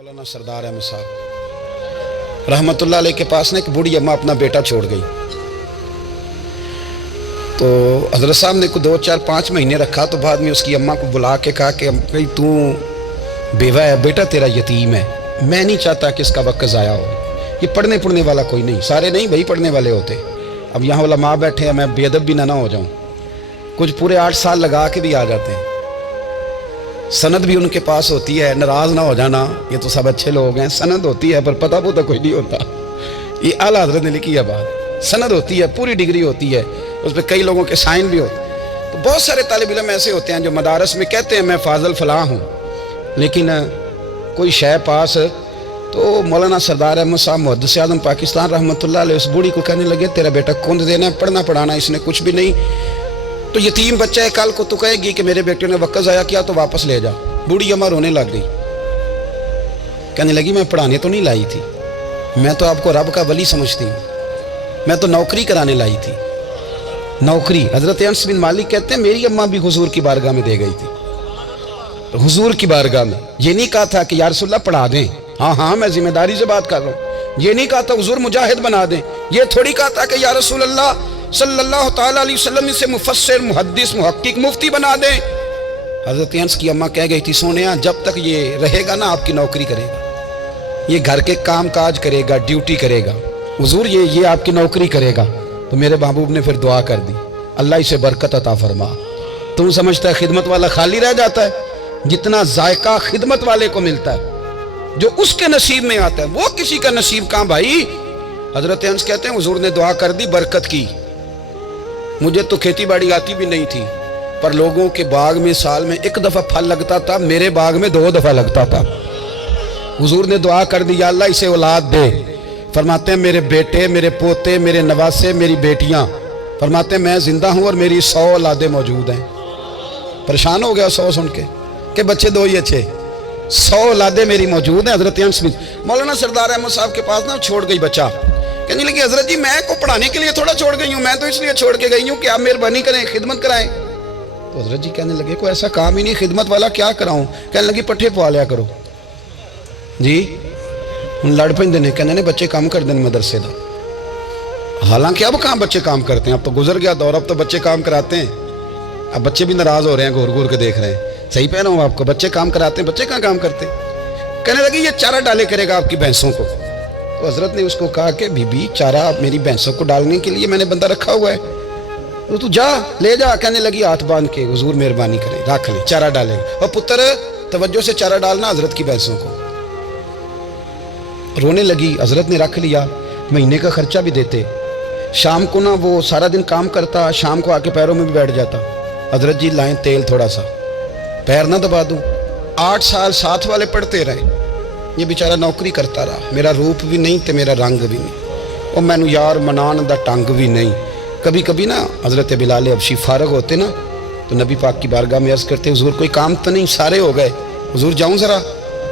मौलाना सरदार अहमद साहब रहमतुल्लाह अलैह के पास ना एक बूढ़ी अम्मा अपना बेटा छोड़ गई। तो हजरत साहब ने को 2, 4, 5 महीने रखा। तो बाद में उसकी अम्मा को बुला के कहा कि भाई तू बेवा है, बेटा तेरा यतीम है, मैं नहीं चाहता कि इसका वक्त ज़ाया हो। ये पढ़ने पढ़ने वाला कोई नहीं, सारे नहीं भाई पढ़ने वाले होते। अब यहाँ उलमा बैठे हैं, मैं बेअदब भी ना हो जाऊँ। कुछ पूरे 8 साल लगा के भी आ जाते हैं, सनद भी उनके पास होती है। नाराज़ ना हो जाना, ये तो सब अच्छे लोग हैं। सनद होती है पर पता पुता कोई नहीं होता। ये आला हज़रत ने लिखी है बात। सनद होती है, पूरी डिग्री होती है, उस पर कई लोगों के साइन भी होते हैं। तो बहुत सारे तालिब इल्म ऐसे होते हैं जो मदारस में कहते हैं मैं फाजल फलां हूँ, लेकिन कोई शय पास। तो मौलाना सरदार अहमद साहब मुहद्दिस आज़म पाकिस्तान रहमतुल्लाह अलैह उस बूढ़ी को कहने लगे तेरा बेटा कौन देना है, पढ़ना पढ़ाना इसने कुछ भी नहीं, तो यतीम बच्चा है, कल को तो कहेगी कि मेरे बेटे ने वक्त ज़ाया किया तो वापस ले जा। बूढ़ी अम्मा रोने लग गई, कहने लगी मैं पढ़ाने तो नहीं लाई थी, मैं तो आपको रब का वली समझती हूँ, मैं तो नौकरी कराने लाई थी। नौकरी हज़रत अनस बिन मालिक कहते हैं मेरी अम्मा भी हुजूर की बारगाह में दे गई थी। तो हुजूर की बारगाह में ये नहीं कहा था कि या रसूलल्लाह पढ़ा दें, हाँ हाँ मैं जिम्मेदारी से बात कर रहा हूँ। ये नहीं कहा था हुजूर मुजाहिद बना दें, ये थोड़ी कहा था कि या रसूलल्लाह सल्लल्लाहु तआला अलैहि वसल्लम से मुफस्सिर मुहद्दिस मुहक्किक मुफ्ती बना दें। हज़रत अनस की अम्मा कह गई थी सोनिया जब तक ये रहेगा ना आपकी नौकरी करेगा, ये घर के काम काज करेगा, ड्यूटी करेगा, हुजूर ये आपकी नौकरी करेगा। तो मेरे महबूब ने फिर दुआ कर दी, अल्लाह इसे बरकत अता फरमा। तुम समझता है खिदमत वाला खाली रह जाता है? जितना जायका खिदमत वाले को मिलता है, जो उसके नसीब में आता है, वो किसी का नसीब कहाँ भाई। हज़रत अनस कहते हैं हुजूर ने दुआ कर दी बरकत की। मुझे तो खेती बाड़ी आती भी नहीं थी, पर लोगों के बाग में साल में 1 दफ़ा फल लगता था, मेरे बाग में 2 दफ़ा लगता था। हुजूर ने दुआ कर दी या अल्लाह इसे औलाद दे। फरमाते हैं मेरे बेटे, मेरे पोते, मेरे नवासे, मेरी बेटियां, फरमाते हैं मैं जिंदा हूं और मेरी 100 औलादे मौजूद हैं। परेशान हो गया 100 सुन के बच्चे 2 ही अच्छे, 100 औलादे मेरी मौजूद हैं। हज़रत अनस बिन मौलाना सरदार अहमद साहब के पास ना छोड़ गई बच्चा, कहने लगी हजरत जी मैं को पढ़ाने के लिए थोड़ा छोड़ गई हूँ, मैं तो इसलिए छोड़ के गई हूँ कि आप मेहरबानी करें खिदमत कराएं। तो हजरत जी कहने लगे कोई ऐसा काम ही नहीं, खिदमत वाला क्या कराऊं। कहने लगी पट्ठे पवा लिया करो जी। हम लड़ पेंदे ने, कहने ने बच्चे काम कर देने मदरसे का। हालांकि अब कहाँ बच्चे काम करते हैं, अब तो गुजर गया दौर, अब तो बच्चे काम कराते हैं। अब बच्चे भी नाराज हो रहे हैं, घूर घूर के देख रहे हैं। सही पहना हूँ आपको, बच्चे काम कराते हैं, बच्चे कहाँ काम करते। कहने लगी ये चारा डाले करेगा आपकी भैंसों को। तो हजरत ने उसको कहा कि बीबी चारा मेरी भैंसों को डालने के लिए मैंने बंदा रखा हुआ है, तो तू जा ले जा। कहने लगी हाथ बांध के हुजूर मेहरबानी करें रख ले, चारा डालेगा। और पुत्र तवज्जो से चारा डालना हजरत की भैंसों को। रोने लगी, हजरत ने रख लिया, महीने का खर्चा भी देते। शाम को ना वो सारा दिन काम करता, शाम को आके पैरों में भी बैठ जाता। हजरत जी लाएं तेल थोड़ा सा, पैर ना दबा दूं। 8 साल साथ वाले पढ़ते रहे, ये बेचारा नौकरी करता रहा। मेरा रूप भी नहीं तो मेरा रंग भी नहीं, और मैनू यार मनान दा टंग भी नहीं। कभी कभी ना हज़रत बिलाल हबशी फारग होते ना, तो नबी पाक की बारगाह में अर्ज़ करते हुजूर कोई काम तो नहीं, सारे हो गए, हुजूर जाऊँ ज़रा,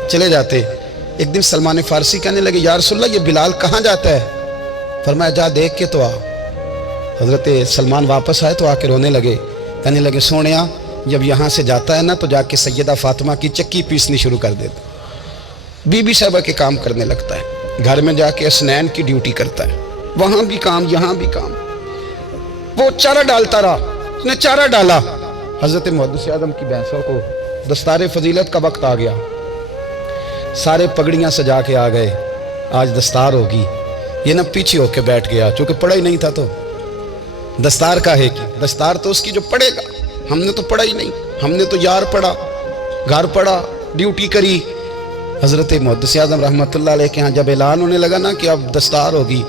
चले जाते। एक दिन सलमान फ़ारसी कहने लगे या रसूलल्लाह ये बिलाल कहाँ जाता है। फरमाया जा देख के तो आ। हज़रत सलमान वापस आए तो आके रोने लगे, कहने लगे सोनिया जब यहाँ से जाता है ना तो जाके सैयदा फ़ातिमा की चक्की पीसनी शुरू कर देता, बीबी साहबा के काम करने लगता है, घर में जाके असनैन की ड्यूटी करता है, वहाँ भी काम यहाँ भी काम। वो चारा डालता रहा, उसने चारा डाला। हज़रत मुहद्दिस आज़म की भैंसों को दस्तार फजीलत का वक्त आ गया, सारे पगड़ियाँ सजा के आ गए, आज दस्तार होगी। ये ना पीछे होके बैठ गया, चूँकि पढ़ा ही नहीं था तो दस्तार का है कि दस्तार तो उसकी जो पढ़ेगा, हमने तो पढ़ा ही नहीं, हमने तो यार पढ़ा, घर पढ़ा, ड्यूटी करी। हज़रत मुहद्दिस आज़म रहमतुल्लाह अलैह के यहाँ जब ऐलान होने लगा ना कि अब दस्तार होगी,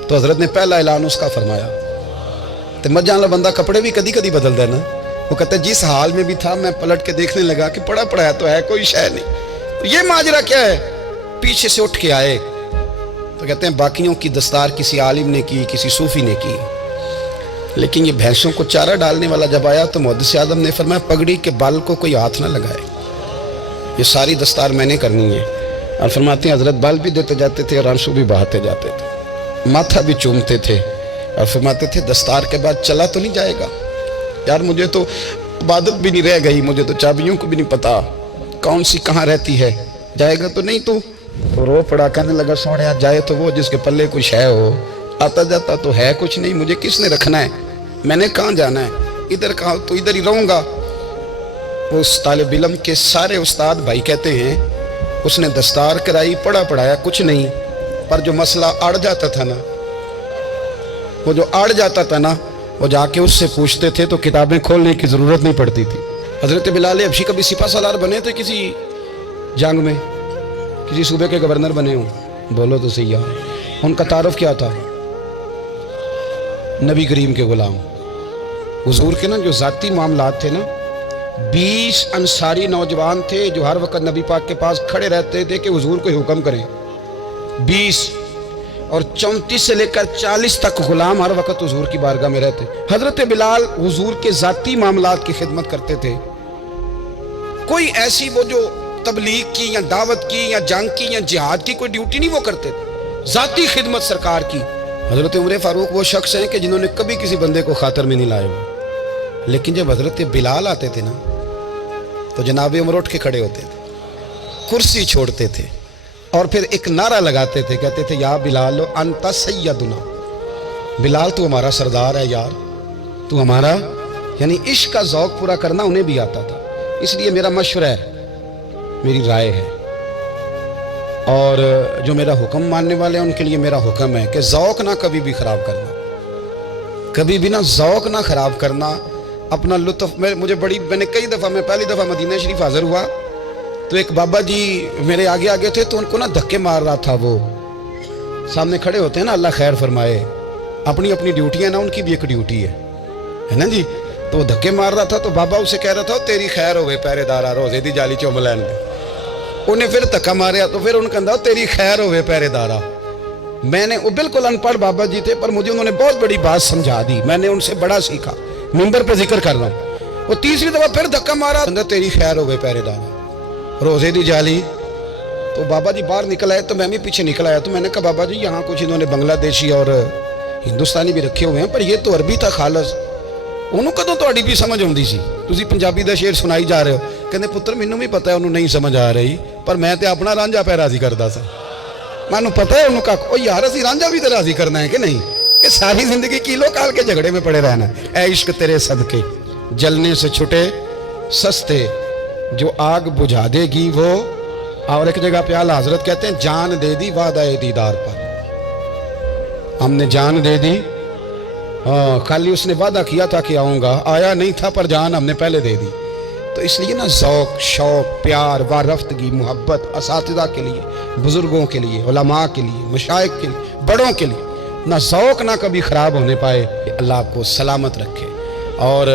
तो हज़रत ने पहला ऐलान उसका फरमाया। तो मजान वाला बंदा कपड़े भी कभी कभी बदल देना, वो कहता है जिस हाल में भी था मैं पलट के देखने लगा कि पढ़ा पढ़ाया तो है, कोई शय नहीं। तो ये माजरा क्या है, पीछे से उठ के आए तो कहते हैं बाकियों की दस्तार किसी आलिम ने की, किसी सूफी ने की, लेकिन ये भैंसों को चारा डालने वाला जब आया तो मुहद्दिस आज़म ने फरमाया पगड़ी के बाल को कोई हाथ ना लगाए, ये सारी दस्तार मैंने करनी है। और फरमाते हैं हजरत बाल भी देते जाते थे और आंसू भी बहाते जाते थे, माथा भी चूमते थे, और फरमाते थे दस्तार के बाद चला तो नहीं जाएगा यार, मुझे तो इबादत भी नहीं रह गई, मुझे तो चाबियों को भी नहीं पता कौन सी कहाँ रहती है, جائے گا تو نہیں تو رو پڑا, کہنے لگا سونے جائے تو وہ جس کے پلے کچھ ہے ہو, آتا جاتا تو ہے کچھ نہیں, مجھے کس نے رکھنا ہے, میں نے کہاں جانا ہے, ادھر کہاں تو ادھر ہی رہوں گا. اس طالب علم کے سارے استاد بھائی کہتے ہیں اس نے دستار کرائی, پڑھا پڑھایا کچھ نہیں, پر جو مسئلہ اڑ جاتا تھا نا, وہ جو اڑ جاتا تھا نا, وہ جا کے اس سے پوچھتے تھے تو کتابیں کھولنے کی ضرورت نہیں پڑتی تھی. حضرت بلال حبشی کبھی سپاہ سالار بنے تھے کسی جنگ میں, کسی صوبے کے گورنر بنے ہوں؟ بولو تو صحیح ہے. ان کا تعارف کیا تھا؟ نبی کریم کے غلام. حضور کے نا جو ذاتی معاملات تھے نا, 20 انصاری نوجوان تھے جو ہر وقت نبی پاک کے پاس کھڑے رہتے تھے کہ حضور کو حکم کریں. 20 اور 34 سے لے کر 40 تک غلام ہر وقت حضور کی بارگاہ میں رہتے. حضرت بلال حضور کے ذاتی معاملات کی خدمت کرتے تھے. کوئی ایسی وہ جو تبلیغ کی یا دعوت کی یا جنگ کی یا جہاد کی کوئی ڈیوٹی نہیں وہ کرتے تھے, ذاتی خدمت سرکار کی. حضرت عمر فاروق وہ شخص ہیں کہ جنہوں نے کبھی کسی بندے کو خاطر میں نہیں لائے ہوئے, لیکن جب حضرت بلال آتے تھے نا تو جناب عمر اٹھ کے کھڑے ہوتے تھے, کرسی چھوڑتے تھے اور پھر ایک نعرہ لگاتے تھے, کہتے تھے یا بلال انت سیدنا, بلال تو ہمارا سردار ہے یار, تو ہمارا. یعنی عشق کا ذوق پورا کرنا انہیں بھی آتا تھا. اس لیے میرا مشورہ ہے, میری رائے ہے, اور جو میرا حکم ماننے والے ہیں ان کے لیے میرا حکم ہے کہ ذوق نہ کبھی بھی خراب کرنا, کبھی بھی نہ ذوق نہ خراب کرنا, اپنا لطف. میں نے کئی دفعہ, میں پہلی دفعہ مدینہ شریف حاضر ہوا تو ایک بابا جی میرے آگے آگے تھے, تو ان کو نا دھکے مار رہا تھا. وہ سامنے کھڑے ہوتے ہیں نا, اللہ خیر فرمائے, اپنی اپنی ڈیوٹی ہے نا, ان کی بھی ایک ڈیوٹی ہے نا جی. تو وہ دھکے مار رہا تھا تو بابا اسے کہہ رہا تھا تیری خیر ہوئے پہرے دارا روزے دی جالی چوم لین دے. انہیں پھر دھکا ماریا تو پھر ان کا انداز تیری خیر ہوئے پہرے دارا. میں نے, وہ بالکل ان پڑھ بابا جی تھے, پر مجھے انہوں نے بہت بڑی بات سمجھا دی, میں نے ان سے بڑا سیکھا. منبر پہ ذکر کر رہا ہوں. وہ تیسری دفعہ پھر دھکا مارا, تیری خیر ہوئے پہرے دارا روزے دی جالی. تو بابا جی باہر نکل آئے تو میں بھی پیچھے نکل آیا. تو میں نے کہا بابا جی یہاں کچھ انہوں نے بنگلہ دیشی اور ہندوستانی بھی رکھے ہوئے ہیں, پر یہ تو عربی تھا خالص. انہوں کدوں تہاڈی بھی سمجھ آؤندی سی, تسی پنجابی دا شعر سنائی جا رہے ہو. کہندے پتر مینوں بھی پتہ ہے انہوں نہیں سمجھ آ رہی, پر میں تے اپنا رانجھا پہ راضی کردا سا. مینوں پتہ ہے انہوں کا او یار اسی رانجھا بھی تے راضی کرنا ہے کہ نہیں, کہ ساری زندگی کیلو کال کے جھگڑے میں پڑے رہنا. اے عشق تیرے صدقے جلنے سے چھٹے سستے, جو آگ بجھا دے گی وہ. اور ایک جگہ پہ اعلیٰ حضرت کہتے ہیں جان دے دی وعدہ دیدار پر, ہم نے جان دے دی. خالی اس نے وعدہ کیا تھا کہ آؤں گا, آیا نہیں تھا, پر جان ہم نے پہلے دے دی. تو اس لیے نا ذوق, شوق, پیار, وارفتگی, محبت اساتذہ کے لیے, بزرگوں کے لیے, علماء کے لیے, مشائخ کے لیے, بڑوں کے لیے نہ ذوق نہ کبھی خراب ہونے پائے. اللہ آپ کو سلامت رکھے. اور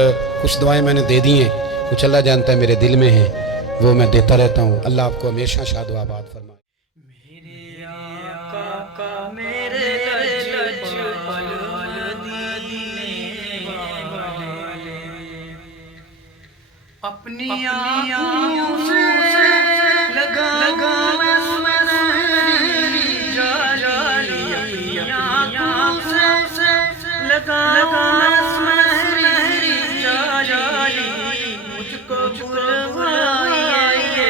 کچھ دعائیں میں نے دے دی ہیں, کچھ اللہ جانتا ہے میرے دل میں ہیں, وہ میں دیتا رہتا ہوں. اللہ آپ کو ہمیشہ شاد و آباد فرمائے. میرے آقا میرے لجپال مدینے والے, اپنی آنکھوں سے لگا مسمری جاری, اپنی آنکھوں سے لگا مسمری جاری, مجھ کو بلوائیے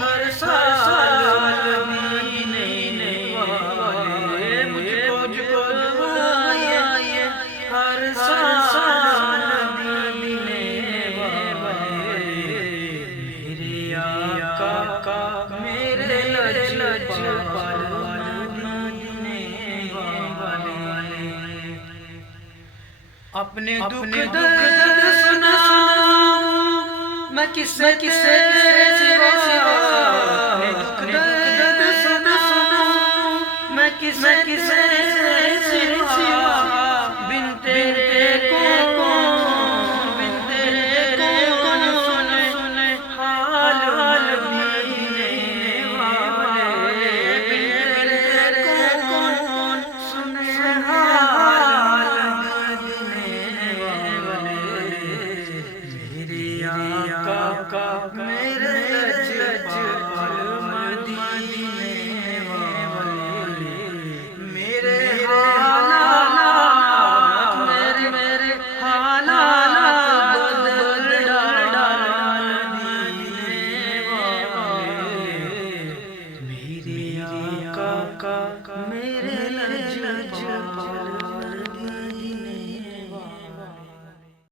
ہر سال مدینے والے, مجھ کو بلوائیے ہر سال مدینے والے. میرے آقا میرے لجپال مدینے والے, اپنے دکھ درد سنا میں کسے تیرے سوا, اپنے دکھ درد سنا میں کسے سوا, بن تیرے کون, بن تیرے کون سنے حال مدینے والے, بن تیرے کون سنے حال مدینے والے. میرے آقا میرے میرے لج